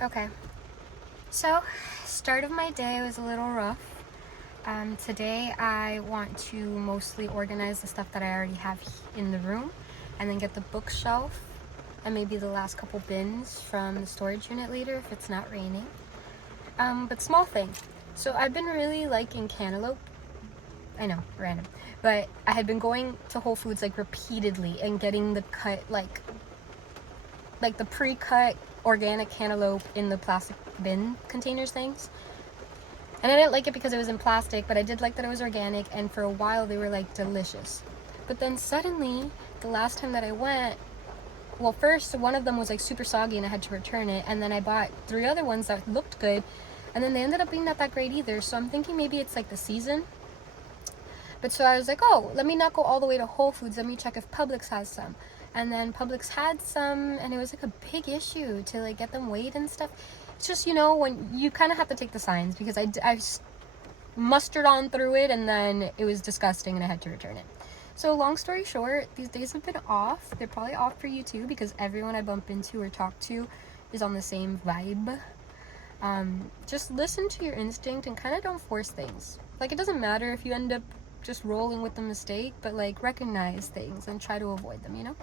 Okay, so start of my day was a little rough. Today I want to mostly organize the stuff that I already have in the room and then get the bookshelf and maybe the last couple bins from the storage unit later if it's not raining. But small thing. So I've been really liking cantaloupe. I know, random. But I had been going to Whole Foods like repeatedly and getting the cut like the pre-cut organic cantaloupe in the plastic bin containers things. And I didn't like it because it was in plastic, but I did like that it was organic, and for a while they were like delicious. But then suddenly, the last time that I went, well, first one of them was like super soggy and I had to return it, and then I bought 3 other ones that looked good, and then they ended up being not that great either. So I'm thinking maybe it's like the season. But so I was like, oh, let me not go all the way to Whole Foods, let me check if Publix has some. And then Publix had some, and it was like a big issue to like get them weighed and stuff. It's just, you know, when you kind of have to take the signs, because I mustered on through it, and then it was disgusting and I had to return it. So long story short, these days have been off. They're probably off for you too, because everyone I bump into or talk to is on the same vibe. Just listen to your instinct and kind of don't force things. Like, it doesn't matter if you end up just rolling with the mistake, but like recognize things and try to avoid them, you know?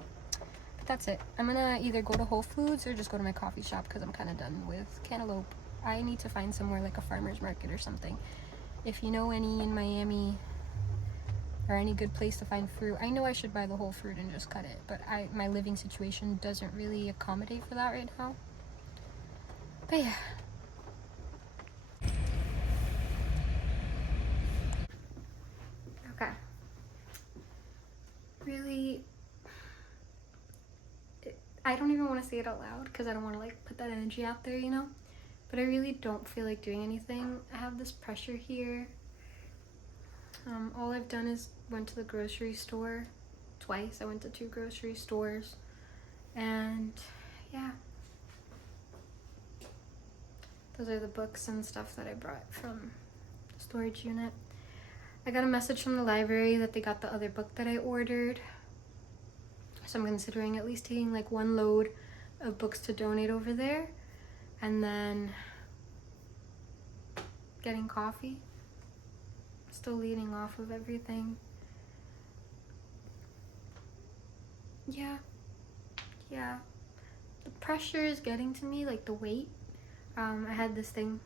But that's it. I'm gonna either go to Whole Foods or just go to my coffee shop because I'm kind of done with cantaloupe. I need to find somewhere like a farmer's market or something. If you know any in Miami or any good place to find fruit, I know I should buy the whole fruit and just cut it, but my living situation doesn't really accommodate for that right now. But yeah. Okay. Really, I don't even want to say it out loud because I don't want to like put that energy out there, you know? But I really don't feel like doing anything. I have this pressure here. All I've done is went to the grocery store twice. I went to 2 grocery stores, and yeah, those are the books and stuff that I brought from the storage unit. I got a message from the library that they got the other book that I ordered, so I'm considering at least taking like 1 load of books to donate over there, and then getting coffee. Still leading off of everything. Yeah. The pressure is getting to me, like the weight. I had this thing,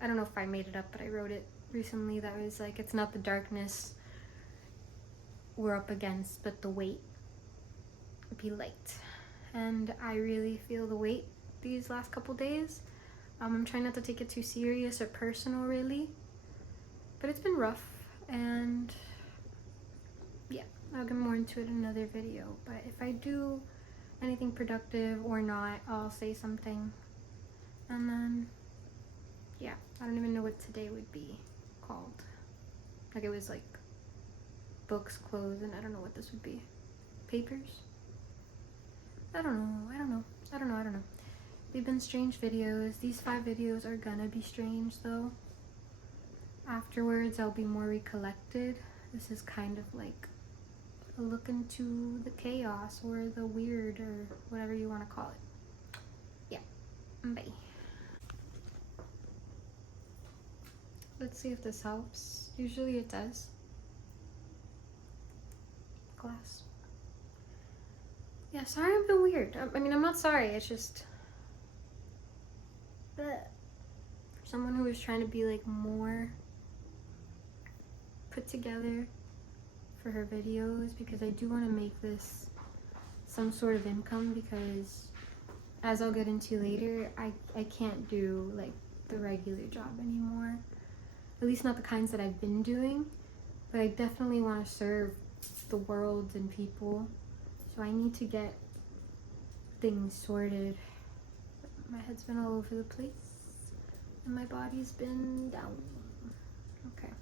I don't know if I made it up, but I wrote it recently that was like, it's not the darkness we're up against, but the weight. Be light. And I really feel the weight these last couple days. I'm trying not to take it too serious or personal, really. But it's been rough, and yeah, I'll get more into it in another video. But if I do anything productive or not, I'll say something. And then, yeah, I don't even know what today would be called. Like, it was like books, clothes, and I don't know what this would be. Papers? I don't know. They've been strange videos. These 5 videos are gonna be strange though. Afterwards, I'll be more recollected. This is kind of like a look into the chaos or the weird or whatever you want to call it. Yeah, bye. Let's see if this helps. Usually it does. Glass. Yeah, sorry I've been weird. I mean, I'm not sorry, it's just... But for someone who was trying to be like more put together for her videos, because I do want to make this some sort of income, because as I'll get into later, I can't do like the regular job anymore. At least not the kinds that I've been doing, but I definitely want to serve the world and people. So I need to get things sorted. My head's been all over the place and my body's been down. Okay,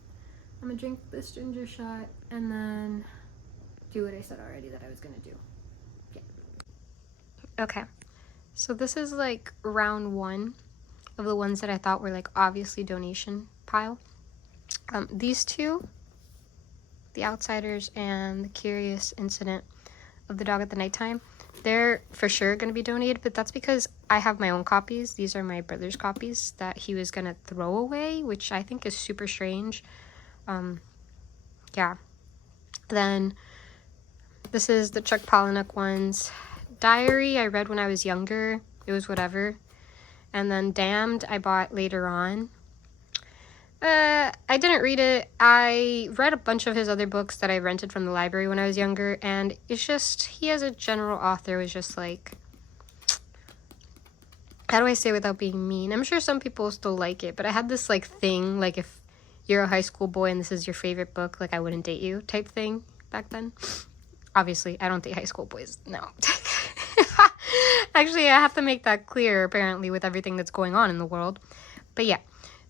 I'm gonna drink this ginger shot and then do what I said already that I was gonna do. Yeah. Okay, so this is like round 1 of the ones that I thought were like obviously donation pile. These 2, The Outsiders and The Curious Incident of the Dog at the Nighttime, they're for sure going to be donated, but that's because I have my own copies. These are my brother's copies that he was going to throw away, which I think is super strange. Yeah. Then this is the Chuck Palahniuk ones. Diary I read when I was younger. It was whatever. And then Damned I bought later on. I didn't read it. I read a bunch of his other books that I rented from the library when I was younger, and it's just, he as a general author was just like, how do I say without being mean? I'm sure some people still like it, but I had this like thing, like if you're a high school boy and this is your favorite book, like I wouldn't date you type thing back then. Obviously, I don't date high school boys, no. Actually, I have to make that clear apparently with everything that's going on in the world. But yeah,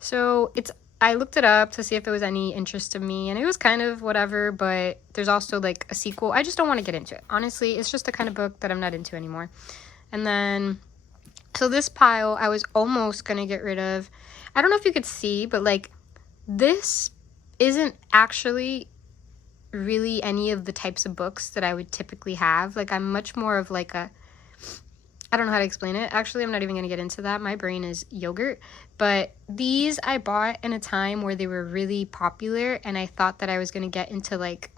so I looked it up to see if it was any interest to me, and it was kind of whatever, but there's also like a sequel. I just don't want to get into it. Honestly, it's just the kind of book that I'm not into anymore. And then, so this pile I was almost going to get rid of. I don't know if you could see, but like this isn't actually really any of the types of books that I would typically have. Like I'm much more of like a, I don't know how to explain it. Actually, I'm not even going to get into that. My brain is yogurt. But these I bought in a time where they were really popular, and I thought that I was going to get into like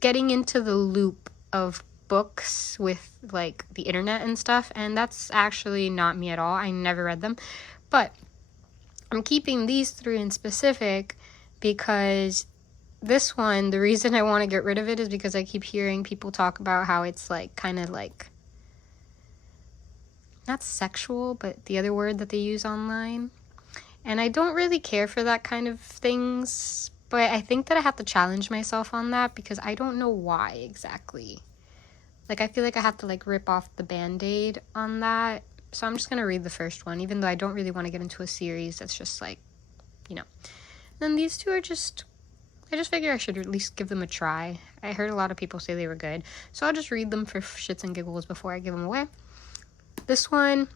getting into the loop of books with like the internet and stuff, and that's actually not me at all. I never read them. But I'm keeping these three in specific because this one, the reason I want to get rid of it is because I keep hearing people talk about how it's like kind of like not sexual, but the other word that they use online. And I don't really care for that kind of things, but I think that I have to challenge myself on that because I don't know why exactly. Like I feel like I have to like rip off the band-aid on that. So I'm just going to read the first one, even though I don't really want to get into a series that's just like, you know. Then these two are just, I just figure I should at least give them a try. I heard a lot of people say they were good, so I'll just read them for shits and giggles before I give them away. This one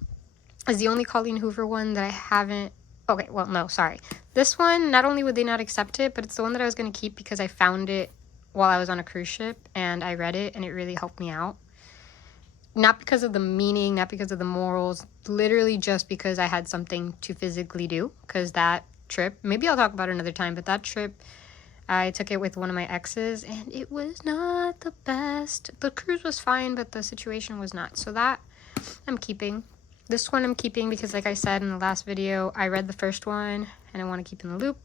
is the only Colleen Hoover one that I haven't, okay, well, no, sorry. This one, not only would they not accept it, but it's the one that I was going to keep because I found it while I was on a cruise ship, and I read it, and it really helped me out. Not because of the meaning, not because of the morals, literally just because I had something to physically do, because that trip, maybe I'll talk about it another time, but that trip, I took it with one of my exes, and it was not the best. The cruise was fine, but the situation was not. So that I'm keeping. This one I'm keeping because, like I said in the last video, I read the first one, and I want to keep in the loop.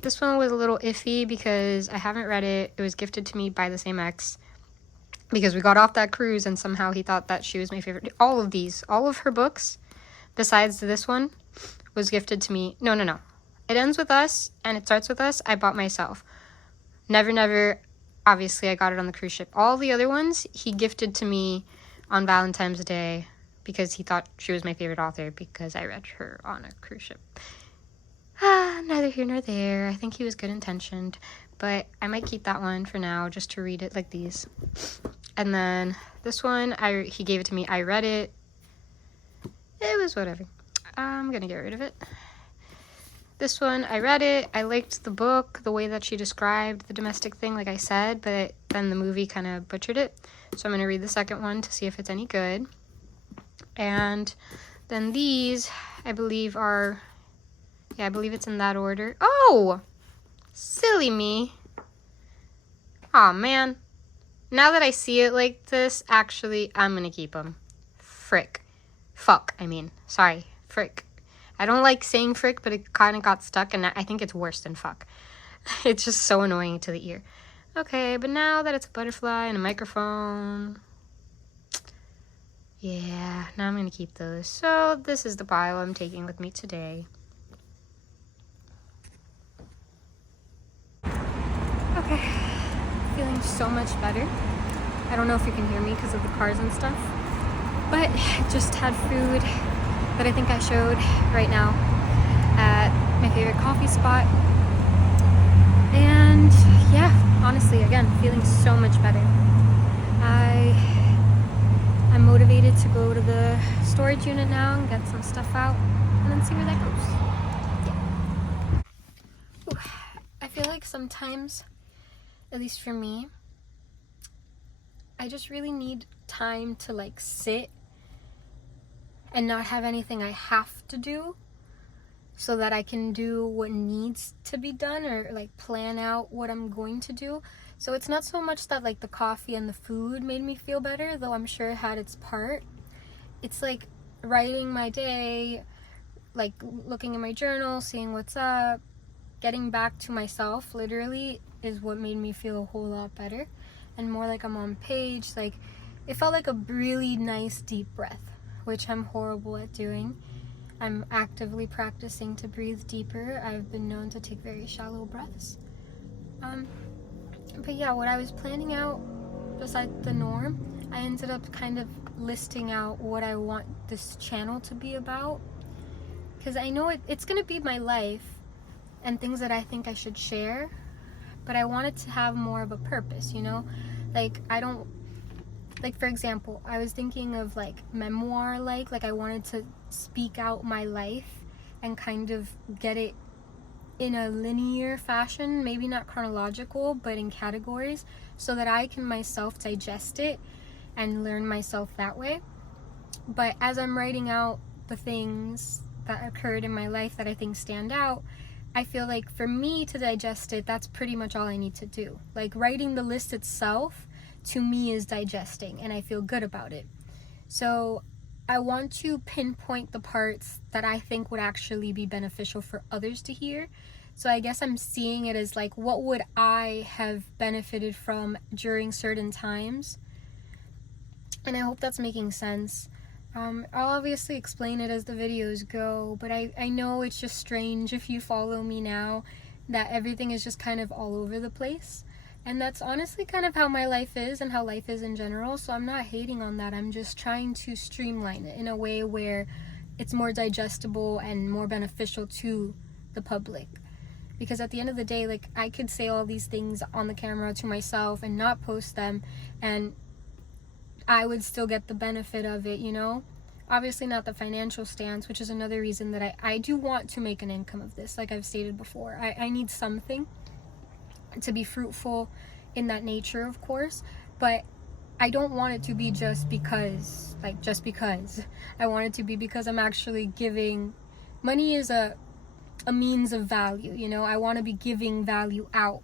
This one was a little iffy because I haven't read it. It was gifted to me by the same ex because we got off that cruise, and somehow he thought that she was my favorite. All of her books, besides this one, was gifted to me. No. It ends with us, and it starts with us. I bought myself. Never, Never, obviously, I got it on the cruise ship. All the other ones, he gifted to me on Valentine's Day because he thought she was my favorite author because I read her on a cruise ship. Neither here nor there. I think he was good intentioned, but I might keep that one for now just to read it like these. And then this one, he gave it to me. I read it. It was whatever. I'm gonna get rid of it. This one, I read it. I liked the book, the way that she described the domestic thing, like I said, but then the movie kind of butchered it. So I'm going to read the second one to see if it's any good. And then these, I believe are, yeah, I believe it's in that order. Oh! Silly me. Aw, man. Now that I see it like this, actually, I'm going to keep them. Frick. Fuck, I mean. Sorry. Frick. I don't like saying frick, but it kind of got stuck, and I think it's worse than fuck. It's just so annoying to the ear. Okay, but now that it's a butterfly and a microphone, yeah, now I'm going to keep those. So this is the pile I'm taking with me today. Okay, feeling so much better. I don't know if you can hear me because of the cars and stuff, but just had food that I think I showed right now at my favorite coffee spot. And yeah, honestly, again, feeling so much better. I'm motivated to go to the storage unit now and get some stuff out and then see where that goes. Yeah. Ooh, I feel like sometimes, at least for me, I just really need time to like sit and not have anything I have to do, so that I can do what needs to be done, or like plan out what I'm going to do. So it's not so much that like the coffee and the food made me feel better, though I'm sure it had its part. It's like writing my day, like looking in my journal, seeing what's up, getting back to myself literally is what made me feel a whole lot better and more like I'm on page. Like it felt like a really nice deep breath, which I'm horrible at doing. I'm actively practicing to breathe deeper. I've been known to take very shallow breaths. But yeah, what I was planning out, besides the norm, I ended up kind of listing out what I want this channel to be about. Because I know it's going to be my life and things that I think I should share, but I want it to have more of a purpose, you know? Like, I don't, like for example, I was thinking of like memoir, like I wanted to speak out my life and kind of get it in a linear fashion, maybe not chronological, but in categories, so that I can myself digest it and learn myself that way. But as I'm writing out the things that occurred in my life that I think stand out, I feel like for me to digest it, that's pretty much all I need to do. Like writing the list itself, to me, is digesting, and I feel good about it. So I want to pinpoint the parts that I think would actually be beneficial for others to hear. So I guess I'm seeing it as like, what would I have benefited from during certain times? And I hope that's making sense. I'll obviously explain it as the videos go, but I know it's just strange if you follow me now that everything is just kind of all over the place. And that's honestly kind of how my life is and how life is in general, so I'm not hating on that. I'm just trying to streamline it in a way where it's more digestible and more beneficial to the public. Because at the end of the day, like, I could say all these things on the camera to myself and not post them, and I would still get the benefit of it, you know? Obviously not the financial stance, which is another reason that I do want to make an income of this, like I've stated before. I need something to be fruitful in that nature, of course, but I don't want it to be just because. I want it to be because I'm actually giving. Money is a means of value, you know? I want to be giving value out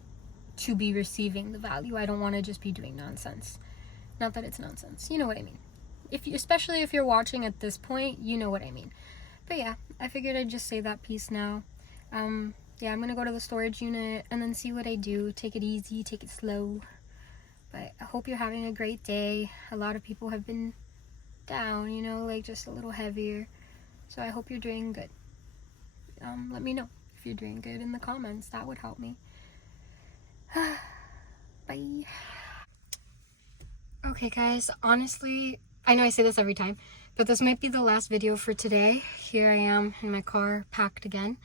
to be receiving the value. I don't want to just be doing nonsense. Not that it's nonsense, you know what I mean. Especially if you're watching at this point, you know what I mean. But yeah, I figured I'd just say that piece now. Yeah, I'm gonna go to the storage unit and then see what I do. Take it easy, take it slow. But I hope you're having a great day. A lot of people have been down, you know, like just a little heavier. So I hope you're doing good. Let me know if you're doing good in the comments. That would help me. Bye. Okay guys, honestly, I know I say this every time, but this might be the last video for today. Here I am in my car, packed again.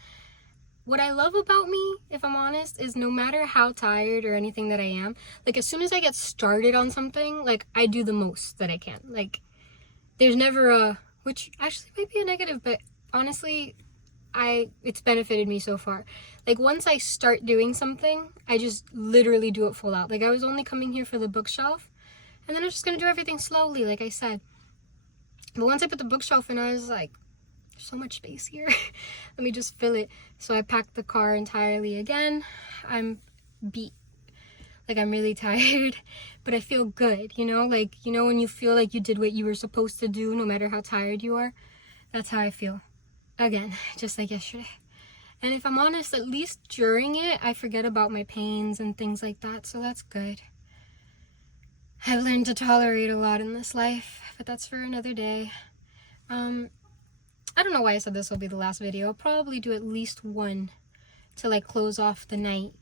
What I love about me, if I'm honest, is no matter how tired or anything that I am, like as soon as I get started on something, like I do the most that I can. Like there's never a, which actually might be a negative, but honestly, it's benefited me so far. Like once I start doing something, I just literally do it full out. Like I was only coming here for the bookshelf, and then I'm just gonna do everything slowly, like I said. But once I put the bookshelf in, I was like, there's so much space here. Let me just fill it. So I packed the car entirely again. I'm beat. Like I'm really tired, but I feel good, you know? Like, you know when you feel like you did what you were supposed to do no matter how tired you are? That's how I feel. Again, just like yesterday. And if I'm honest, at least during it, I forget about my pains and things like that, so that's good. I've learned to tolerate a lot in this life, but that's for another day. I don't know why I said this will be the last video. I'll probably do at least one to like close off the night,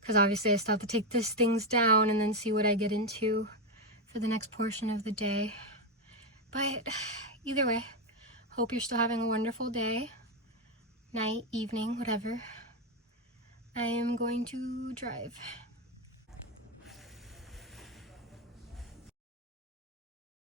because obviously I still have to take these things down and then see what I get into for the next portion of the day. But either way, hope you're still having a wonderful day, night, evening, whatever. I am going to drive.